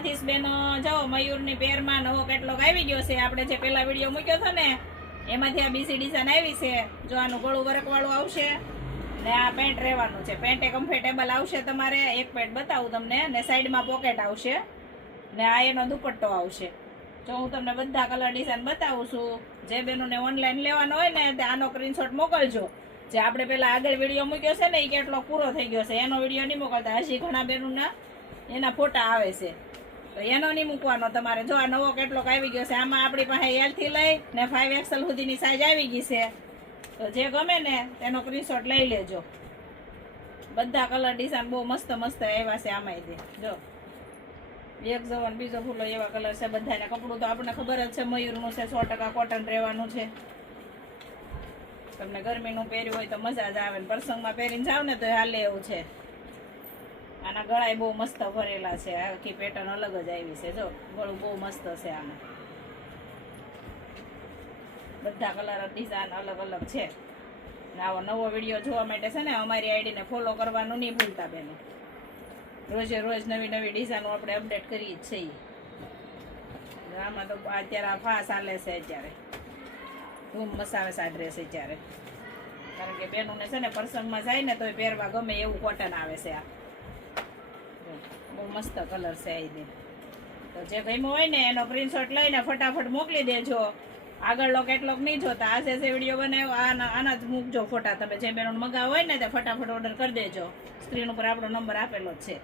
દ્વારકાધીશ બેનો જો મયુરની પેરમાં નવો કેટલોક આવી ગયો છે. આપણે જે પેલા વિડીયો મૂક્યો હતો ને એમાંથી આ બીસી ડિઝાઇન આવી છે. જો આનું ગળું વર્કવાળું આવશે ને આ પેન્ટ રહેવાનું છે. પેન્ટ એ કમ્ફર્ટેબલ આવશે તમારે. એક પેન્ટ બતાવું તમને ને સાઈડમાં પોકેટ આવશે ને આ એનો દુપટ્ટો આવશે. જો હું તમને બધા કલર ડિઝાઇન બતાવું છું. જે બેનોને ઓનલાઈન લેવાનો હોય ને તે આનો સ્ક્રીનશોટ મોકલજો. જે આપણે પેલા આગળ વિડીયો મૂક્યો છે ને એ કેટલો પૂરો થઈ ગયો છે એનો વિડીયો નહીં મોકલતા. હજી ઘણા બેનોના એના ફોટા આવે છે તો એનો નહીં મૂકવાનો તમારે. જો આ નવો કેટલોક આવી ગયો છે. આમાં આપણી પાસે L થી લઈ ને 5XL સુધીની સાઈઝ આવી ગઈ છે. તો જે ગમે ને તેનો સ્ક્રીનશોટ લઈ લેજો. બધા કલર ડિઝાઇન બહુ મસ્ત મસ્ત આવ્યા છે આમાંય. જો એક જવાન બીજો ફૂલો એવા કલર છે બધાને. કપડું તો આપણને ખબર જ છે મયુરનું છે, 100% કોટન રહેવાનું છે. તમને ગરમીનું પહેર્યું હોય તો મજા જ આવે ને પ્રસંગમાં પહેરીને જાવ ને તો હાલે એવું છે. આના ગળાય બહુ મસ્ત ભરેલા છે. આખી પેટર્ન અલગ જ આવી છે. જો ગળું બહુ મસ્ત છે. આમાં બધા કલર ડિઝાઇન અલગ અલગ છે. આવો નવો વિડીયો જોવા માટે છે ને અમારી આઈડીને ફોલો કરવાનું નહીં ભૂલતા બેનો. રોજે રોજ નવી નવી ડિઝાઇનો આપણે અપડેટ કરીએ જ છીએ. આમાં તો અત્યારે આ ફાસ ચાલે છે. અત્યારે ધૂમ મસાવે છે આ ડ્રેસ અત્યારે. કારણ કે બેનોને છે ને પ્રસંગમાં જાય ને તો પહેરવા ગમે એવું કોટન આવે છે. આ બહુ મસ્ત કલર છે આ. તો જે ગમ્યું હોય ને એનો સ્ક્રીનશોટ લઈને ફટાફટ મોકલી દેજો. આગળનો કેટલોક નહીં જોતા. આજે જે વિડીયો બનાવ્યો આના જ મૂકજો ફોટા. તમે જે બેનો મગાવ હોય ને તે ફટાફટ ઓર્ડર કરી દેજો. સ્ક્રીન ઉપર આપણો નંબર આપેલો જ છે.